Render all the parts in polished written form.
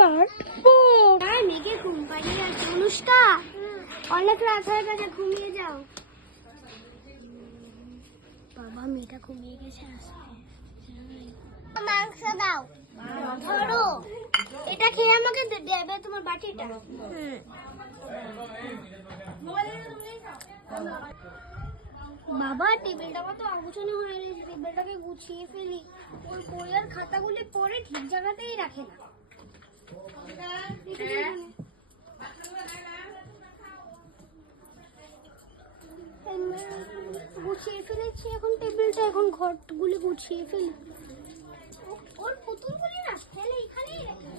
Part 4। আর মেঘে ঘুম পাড়িয়ে আছে। অনুষ্কা, অনেক রাত হয়ে গেছে, ঘুমিয়ে যাও। বাবা, মেয়েটা ঘুমিয়ে গেছে। মাংস দাও, ধরো। এটা খেয়ে আমাকে দেবে তোমার বাটিটা। বাবা, টেবিলটা কত অগুছানো হয়ে গেছে। টেবিলটাকে গুছিয়ে ফেলি। ওর বই আর খাতাগুলি পরে ঠিক জায়গাতেই রাখে না। গুছিয়ে ফেলেছি এখন টেবিলটা, এখন ঘরগুলি গুছিয়ে ফেলি। ওর পুতুলগুলি না ফেলে এখানেই রেখে।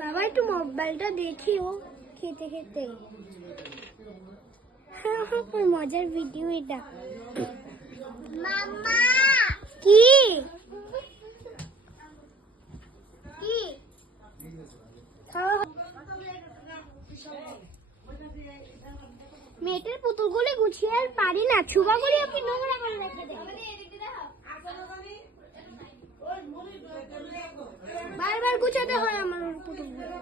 বাবা, একটু মোবাইলটা দেখিও খেতে খেতে। মজার ভিডিও এটা। মাম্মা, কি কি মেয়েটার পুতুলগুলি গুছিয়ে আর পারি না। ছুবাগুলি আপনি নোংরা করে রেখে দেন। বারবার গুছাতে হয় আমার পুতুলগুলো।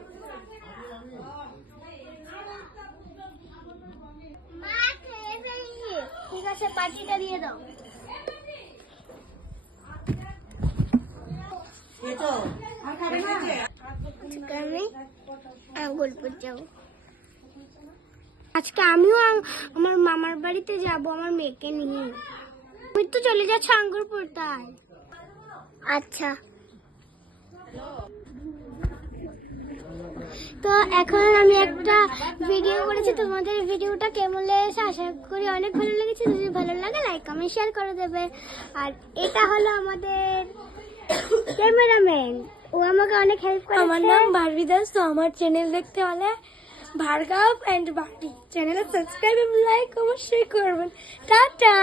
ঠিক আছে, পাটিটা দিয়ে দাও। আজকে আমিও আমার মামার বাড়িতে যাব আমার মেয়েকে নিয়ে। আমি তো চলে যাচ্ছি আঙ্গুর পড়তায়। আচ্ছা, তো এখন আমি একটা ভিডিও করেছি। তোমাদের ভিডিওটা কেমন লেগেছে আশা করি অনেক ভালো লেগেছে। যদি ভালো লাগে লাইক কমেন্ট শেয়ার করে দেবে। আর এটা হলো আমাদের ক্যামেরাম্যান, ও আমাকে অনেক হেল্প করে। আমার নাম বারবি দাস। তো আমার চ্যানেল দেখতে হলে ভার্গব এন্ড বারবি চ্যানেলে সাবস্ক্রাইব এবং লাইক অবশ্যই করবেন। টাটা।